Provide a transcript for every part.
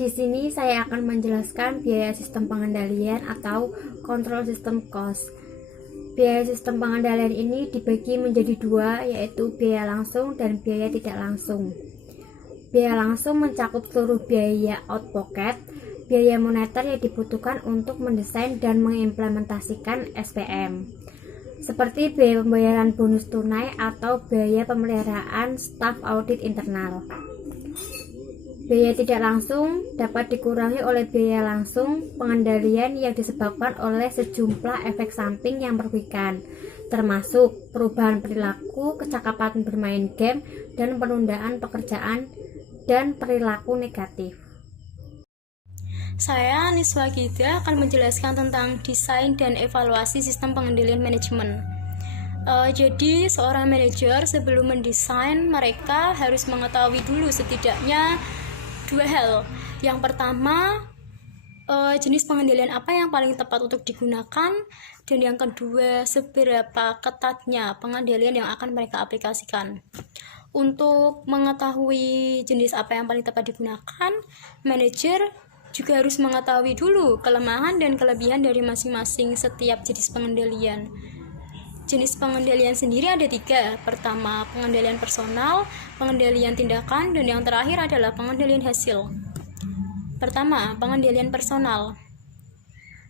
Di sini saya akan menjelaskan biaya sistem pengendalian atau control system cost. Biaya sistem pengendalian ini dibagi menjadi dua, yaitu biaya langsung dan biaya tidak langsung. Biaya langsung mencakup seluruh biaya out pocket, biaya moneter yang dibutuhkan untuk mendesain dan mengimplementasikan SPM, seperti biaya pembayaran bonus tunai atau biaya pemeliharaan staf audit internal. Biaya tidak langsung dapat dikurangi oleh biaya langsung pengendalian yang disebabkan oleh sejumlah efek samping yang merugikan, termasuk perubahan perilaku, kecakapan bermain game, dan penundaan pekerjaan dan perilaku negatif. Saya, Niswa Gida, akan menjelaskan tentang desain dan evaluasi sistem pengendalian manajemen. Jadi, seorang manajer sebelum mendesain, mereka harus mengetahui dulu setidaknya dua hal. Yang pertama, jenis pengendalian apa yang paling tepat untuk digunakan, dan yang kedua, seberapa ketatnya pengendalian yang akan mereka aplikasikan. Untuk mengetahui jenis apa yang paling tepat digunakan, manajer juga harus mengetahui dulu kelemahan dan kelebihan dari masing-masing setiap jenis pengendalian. Jenis pengendalian sendiri ada 3. Pertama, pengendalian personal, pengendalian tindakan, dan yang terakhir adalah pengendalian hasil. Pertama, pengendalian personal.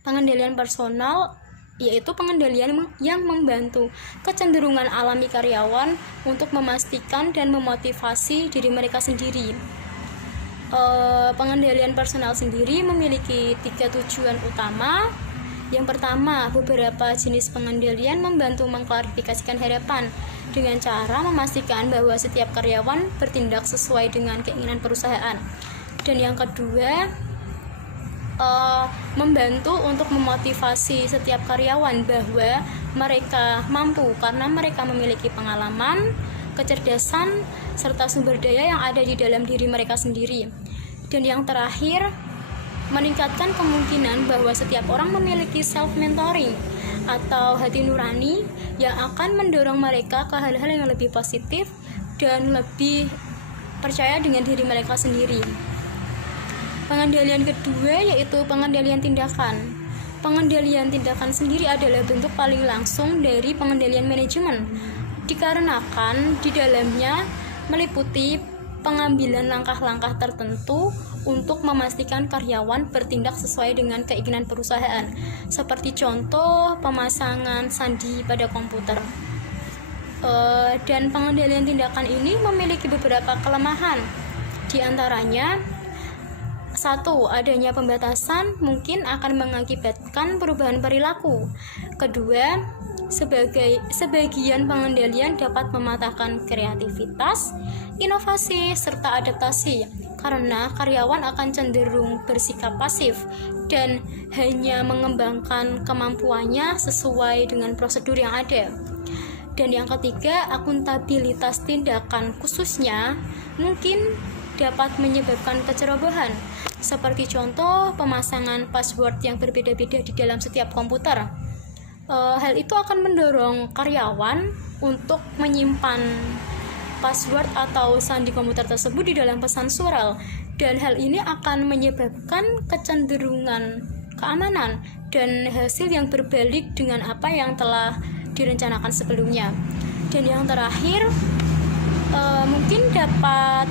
Pengendalian personal yaitu pengendalian yang membantu kecenderungan alami karyawan untuk memastikan dan memotivasi diri mereka sendiri. Pengendalian personal sendiri memiliki 3 tujuan utama. Yang pertama, beberapa jenis pengendalian membantu mengklarifikasikan harapan dengan cara memastikan bahwa setiap karyawan bertindak sesuai dengan keinginan perusahaan. Dan yang kedua, membantu untuk memotivasi setiap karyawan bahwa mereka mampu karena mereka memiliki pengalaman, kecerdasan, serta sumber daya yang ada di dalam diri mereka sendiri. Dan yang terakhir, meningkatkan kemungkinan bahwa setiap orang memiliki self-mentoring atau hati nurani yang akan mendorong mereka ke hal-hal yang lebih positif dan lebih percaya dengan diri mereka sendiri. Pengendalian kedua yaitu pengendalian tindakan. Pengendalian tindakan sendiri adalah bentuk paling langsung dari pengendalian manajemen, dikarenakan di dalamnya meliputi pengambilan langkah-langkah tertentu untuk memastikan karyawan bertindak sesuai dengan keinginan perusahaan, seperti contoh pemasangan sandi pada komputer. Dan pengendalian tindakan ini memiliki beberapa kelemahan. Di antaranya, 1. Adanya pembatasan mungkin akan mengakibatkan perubahan perilaku. Kedua, sebagian pengendalian dapat mematahkan kreativitas, inovasi, serta adaptasi karena karyawan akan cenderung bersikap pasif dan hanya mengembangkan kemampuannya sesuai dengan prosedur yang ada. Dan yang ketiga, akuntabilitas tindakan khususnya mungkin dapat menyebabkan kecerobohan, seperti contoh pemasangan password yang berbeda-beda di dalam setiap komputer. Hal itu akan mendorong karyawan untuk menyimpan password atau sandi komputer tersebut di dalam pesan surel, dan hal ini akan menyebabkan kecenderungan keamanan dan hasil yang berbalik dengan apa yang telah direncanakan sebelumnya. Dan yang terakhir, mungkin dapat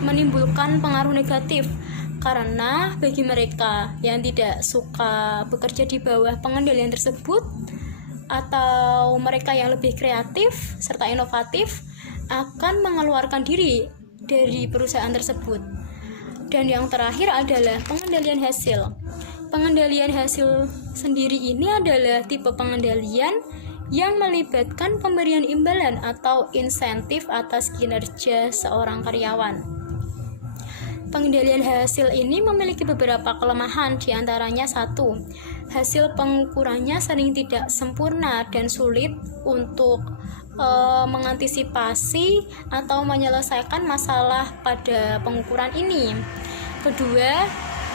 menimbulkan pengaruh negatif karena bagi mereka yang tidak suka bekerja di bawah pengendalian tersebut atau mereka yang lebih kreatif serta inovatif akan mengeluarkan diri dari perusahaan tersebut. Dan yang terakhir adalah pengendalian hasil. Pengendalian hasil sendiri ini adalah tipe pengendalian yang melibatkan pemberian imbalan atau insentif atas kinerja seorang karyawan. Pengendalian hasil ini memiliki beberapa kelemahan, diantaranya 1. Hasil pengukurannya sering tidak sempurna dan sulit untuk mengantisipasi atau menyelesaikan masalah pada pengukuran ini. Kedua,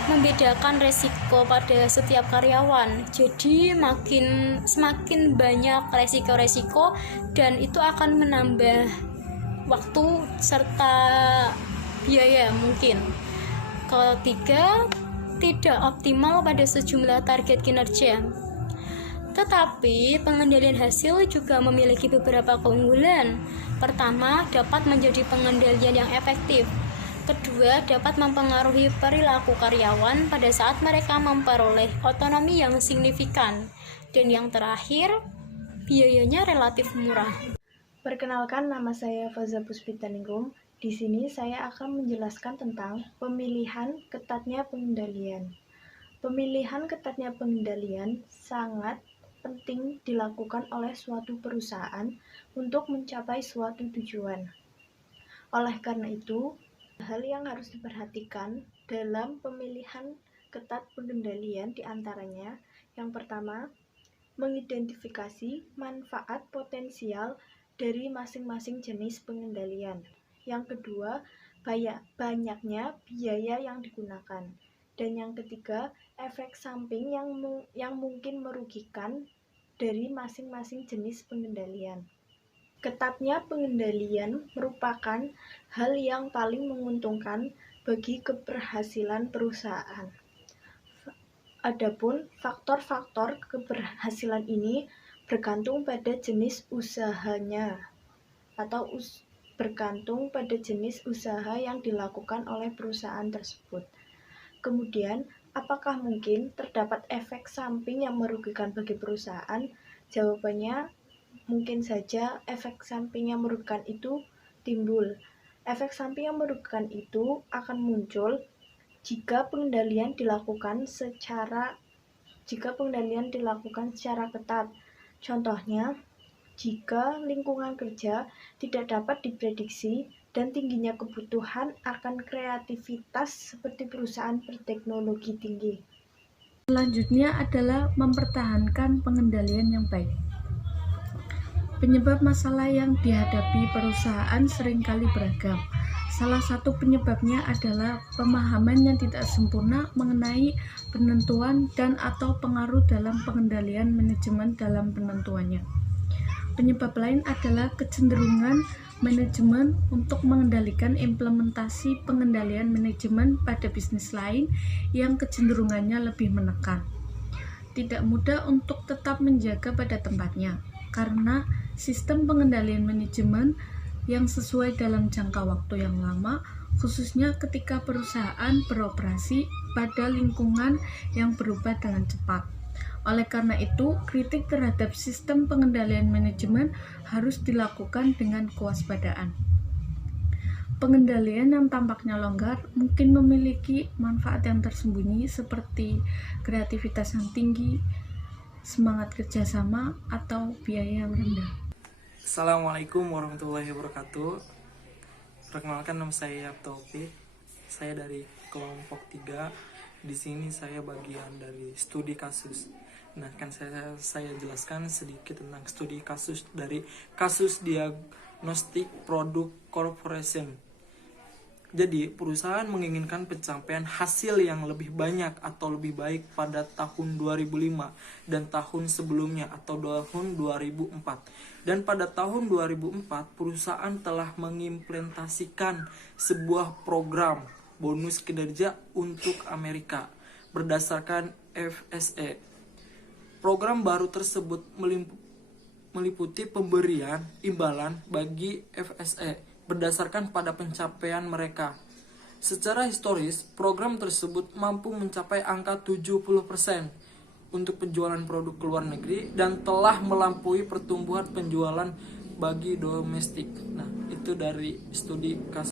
membedakan resiko pada setiap karyawan. Jadi semakin banyak resiko-resiko dan itu akan menambah waktu serta biaya mungkin. ketiga, tidak optimal pada sejumlah target kinerja. Tetapi pengendalian hasil juga memiliki beberapa keunggulan. Pertama, dapat menjadi pengendalian yang efektif. Kedua, dapat mempengaruhi perilaku karyawan pada saat mereka memperoleh otonomi yang signifikan. Dan yang terakhir, biayanya relatif murah. Perkenalkan, nama saya Faza Puspitaningrum. Di sini saya akan menjelaskan tentang pemilihan ketatnya pengendalian. Pemilihan ketatnya pengendalian sangat penting dilakukan oleh suatu perusahaan untuk mencapai suatu tujuan. Oleh karena itu, hal yang harus diperhatikan dalam pemilihan ketat pengendalian diantaranya, yang pertama, mengidentifikasi manfaat potensial dari masing-masing jenis pengendalian. Yang kedua, banyaknya biaya yang digunakan. Dan yang ketiga, efek samping yang mungkin merugikan dari masing-masing jenis pengendalian. Ketatnya pengendalian merupakan hal yang paling menguntungkan bagi keberhasilan perusahaan. Adapun faktor-faktor keberhasilan ini bergantung pada jenis usahanya atau bergantung pada jenis usaha yang dilakukan oleh perusahaan tersebut. Kemudian, apakah mungkin terdapat efek samping yang merugikan bagi perusahaan? Jawabannya, mungkin saja efek samping yang merugikan itu timbul. Efek samping yang merugikan itu akan muncul jika pengendalian dilakukan secara ketat. Contohnya, jika lingkungan kerja tidak dapat diprediksi dan tingginya kebutuhan akan kreativitas seperti perusahaan berteknologi tinggi. Selanjutnya adalah mempertahankan pengendalian yang baik. Penyebab masalah yang dihadapi perusahaan seringkali beragam. Salah satu penyebabnya adalah pemahaman yang tidak sempurna mengenai penentuan dan atau pengaruh dalam pengendalian manajemen dalam penentuannya. Penyebab lain adalah kecenderungan manajemen untuk mengendalikan implementasi pengendalian manajemen pada bisnis lain yang kecenderungannya lebih menekan. Tidak mudah untuk tetap menjaga pada tempatnya, karena sistem pengendalian manajemen yang sesuai dalam jangka waktu yang lama, khususnya ketika perusahaan beroperasi pada lingkungan yang berubah dengan cepat. Oleh karena itu, kritik terhadap sistem pengendalian manajemen harus dilakukan dengan kewaspadaan. Pengendalian yang tampaknya longgar mungkin memiliki manfaat yang tersembunyi seperti kreativitas yang tinggi, semangat kerjasama, atau biaya yang rendah. Assalamualaikum warahmatullahi wabarakatuh. Perkenalkan, nama saya Taufik. Saya dari kelompok 3. Di sini saya bagian dari studi kasus. Nah, kan saya jelaskan sedikit tentang studi kasus dari Kasus Diagnostic Product Corporation. Jadi, perusahaan menginginkan pencapaian hasil yang lebih banyak atau lebih baik pada tahun 2005 dan tahun sebelumnya atau tahun 2004. Dan pada tahun 2004, perusahaan telah mengimplementasikan sebuah program bonus kinerja untuk Amerika berdasarkan FSE. Program baru tersebut meliputi pemberian imbalan bagi FSE berdasarkan pada pencapaian mereka. Secara historis, program tersebut mampu mencapai angka 70% untuk penjualan produk ke luar negeri dan telah melampaui pertumbuhan penjualan bagi domestik. Nah, itu dari studi kasus.